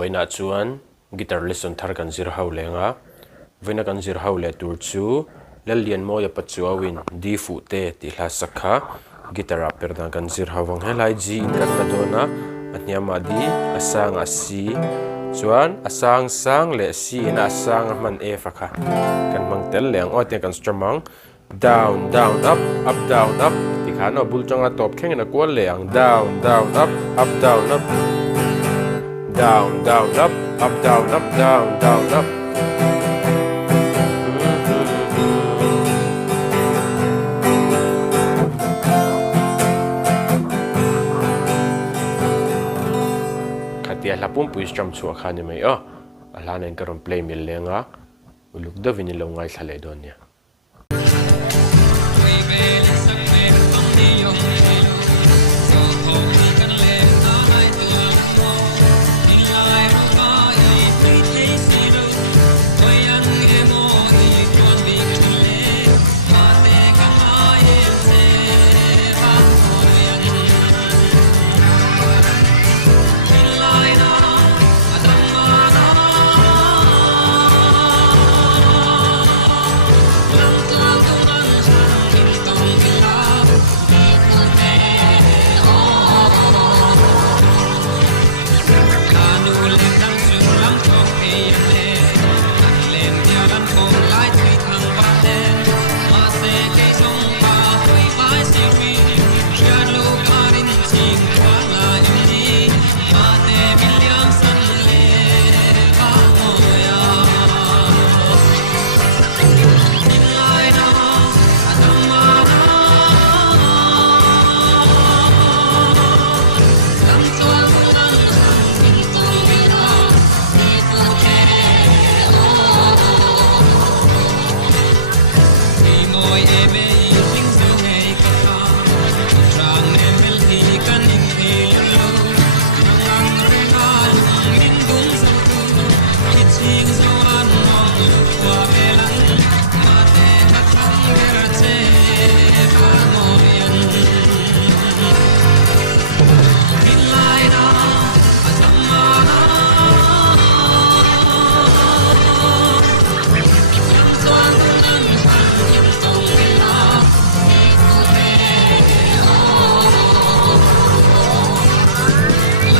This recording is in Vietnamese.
vaina chuan guitar lesson thar kan zir ho lenga vaina kan zir ho le tur chu Lallianmawia Pachuau in di fuhte ti hla sakha guitar a Perhdan kan zir ho wang helai G in kan la dona atniama di asang a C chuan asang sang le C in asang man E fakha kan mangtel leng o te kan stramang down down up down up ti khano bulchanga top kheng na kwal leng down down up down up down down up down up down down up khatia lapum pui strum chu khani mai o ala nen karon play mil lenga uluk da vini lo ngai thale donia